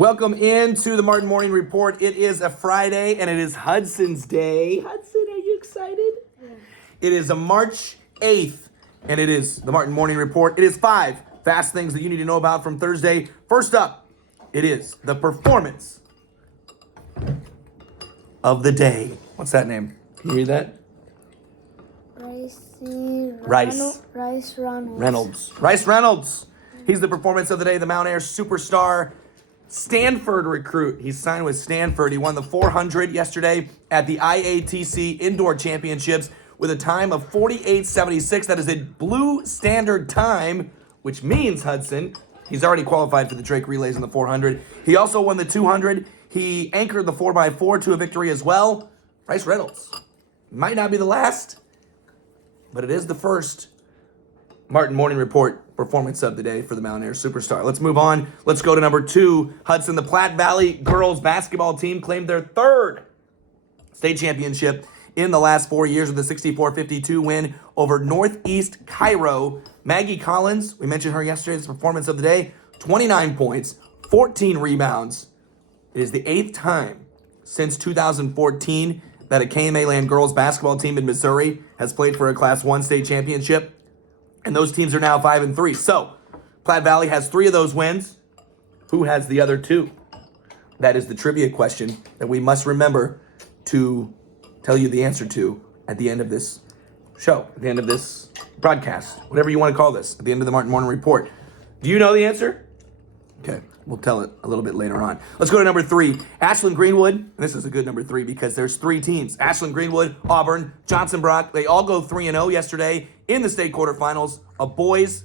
Welcome into the Martin Morning Report. It is a Friday, and it is Hudson's Day. Hudson, are you excited? Yeah. It is a March 8th, and it is the Martin Morning Report. It is 5 fast things that you need to know about from Thursday. First up, it is the performance of the day. What's that name? Can you read that? Rice Reynolds. Rice Reynolds. He's the performance of the day, the Mount Air superstar. Stanford recruit. He's signed with Stanford. He won the 400 yesterday at the IATC Indoor Championships with a time of 48.76. That is a blue standard time, which means, Hudson, he's already qualified for the Drake Relays in the 400. He also won the 200. He anchored the 4x4 to a victory as well. Rice Reynolds. Might not be the last, but it is the first Martin Morning Report performance of the day for the Mount Air superstar. Let's move on. Let's go to number 2. Hudson, the Platte Valley girls basketball team claimed their 3rd state championship in the last 4 years with a 64-52 win over Northeast Cairo. Maggie Collins, we mentioned her yesterday's performance of the day, 29 points, 14 rebounds. It is the 8th time since 2014 that a KMA land girls basketball team in Missouri has played for a Class 1 state championship. And those teams are now 5-3. So, Platte Valley has 3 of those wins. Who has the other 2? That is the trivia question that we must remember to tell you the answer to at the end of this show, at the end of this broadcast, whatever you want to call this, at the end of the Martin Morning Report. Do you know the answer? Okay, we'll tell it a little bit later on. Let's go to number 3. Ashland Greenwood. And this is a good number 3 because there's 3 teams. Ashland Greenwood, Auburn, Johnson Brock. They all go 3-0 yesterday in the state quarterfinals of boys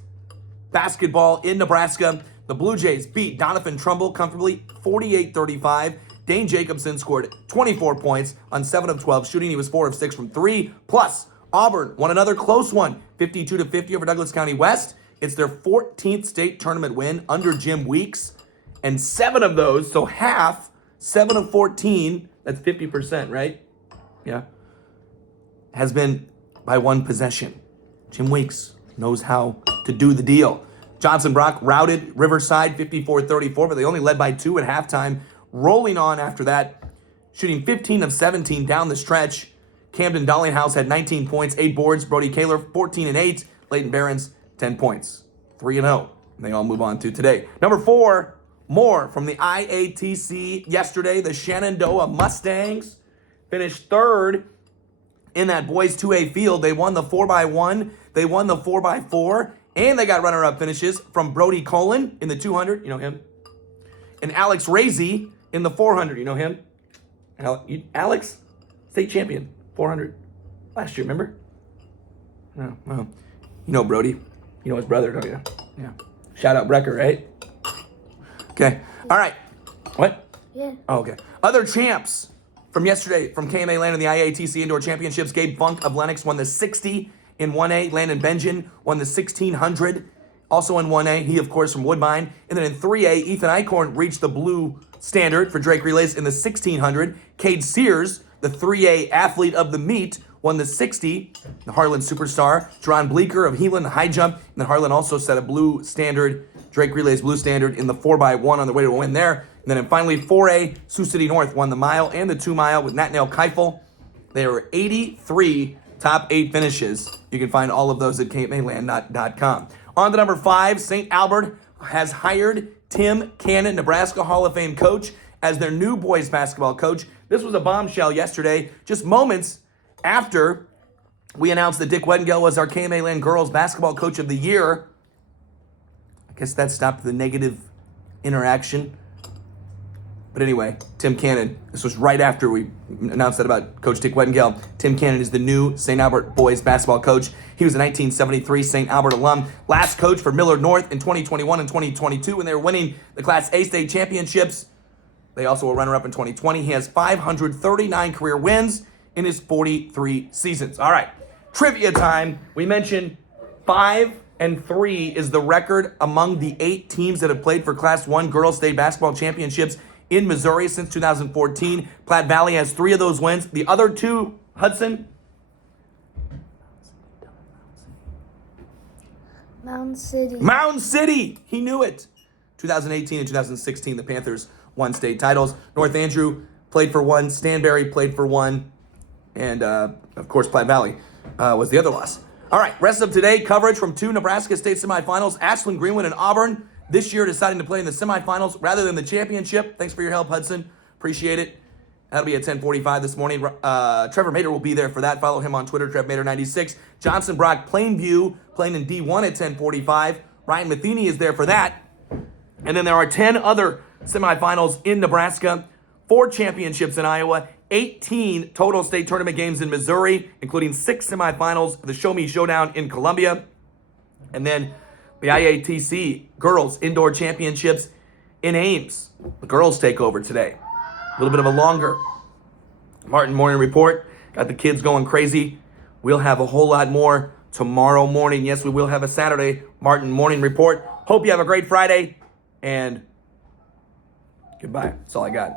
basketball in Nebraska. The Blue Jays beat Doniphan Trumbull comfortably 48-35. Dane Jacobson scored 24 points on 7 of 12 shooting. He was 4 of 6 from 3. Plus, Auburn won another close one, 52-50 over Douglas County West. It's their 14th state tournament win under Jim Weeks. And 7 of those, so half, 7 of 14, that's 50%, right? Yeah. Has been by 1 possession. Jim Weeks knows how to do the deal. Johnson Brock routed Riverside 54-34, but they only led by 2 at halftime. Rolling on after that, shooting 15 of 17 down the stretch. Camden Dollinghouse had 19 points, 8 boards. Brody Kaler, 14 and 8. Leighton Barons, 10 points. 3-0. They all move on to today. Number 4, more from the IATC yesterday. The Shenandoah Mustangs finished 3rd in that boys 2A field. They won the 4x1. They won the 4x4. And they got runner-up finishes from Brody Colin in the 200. You know him. And Alex Razy in the 400. You know him. Alex, state champion, 400 last year, remember? No, well, you know Brody. You know his brother, don't you? Yeah. Shout out Brecker, right? Okay. All right. What? Yeah. Oh, okay. Other champs from yesterday from KMA land in the IATC Indoor Championships. Gabe Funk of Lennox won the 60 in 1A. Landon Benjamin won the 1600, also in 1A. He, of course, from Woodbine. And then in 3A, Ethan Eichhorn reached the blue standard for Drake Relays in the 1600. Cade Sears, the 3A athlete of the meet, won the 60, the Harlan superstar. Jerron Bleeker of Heelan, the high jump. And then Harlan also set a blue standard, Drake Relays blue standard in the 4x1 on the way to a win there. And then finally, 4A, Sioux City North won the mile and the 2 mile with Nathaniel Keifel. They were 83 top 8 finishes. You can find all of those at KMAland.com. On to number 5, St. Albert has hired Tim Cannon, Nebraska Hall of Fame coach, as their new boys basketball coach. This was a bombshell yesterday, just moments after we announced that Dick Weddengel was our KMA Land Girls Basketball Coach of the Year. I guess that stopped the negative interaction. But anyway, Tim Cannon, this was right after we announced that about Coach Dick Weddengel. Tim Cannon is the new St. Albert boys basketball coach. He was a 1973 St. Albert alum, last coach for Millard North in 2021 and 2022 when they were winning the Class A state championships. They also were runner-up in 2020. He has 539 career wins in his 43 seasons. All right, trivia time. We mentioned 5-3 is the record among the 8 teams that have played for Class 1 girls state basketball championships in Missouri since 2014. Platte Valley has 3 of those wins. The other 2, Hudson? Mound City. Mound City. He knew it. 2018 and 2016, the Panthers won state titles. North Andrew played for one. Stanberry played for one. And, of course, Platte Valley was the other loss. All right, rest of today, coverage from 2 Nebraska State semifinals. Ashland, Greenwood, and Auburn this year deciding to play in the semifinals rather than the championship. Thanks for your help, Hudson. Appreciate it. That'll be at 10:45 this morning. Trevor Mater will be there for that. Follow him on Twitter, TrevMater96. Johnson Brock Plainview playing in D1 at 10:45. Ryan Matheny is there for that. And then there are 10 other semifinals in Nebraska, 4 championships in Iowa, 18 total state tournament games in Missouri, including 6 semifinals, the Show Me Showdown in Columbia, and then the IATC Girls Indoor Championships in Ames. The girls take over today. A little bit of a longer Martin Morning Report. Got the kids going crazy. We'll have a whole lot more tomorrow morning. Yes, we will have a Saturday Martin Morning Report. Hope you have a great Friday, and goodbye. That's all I got.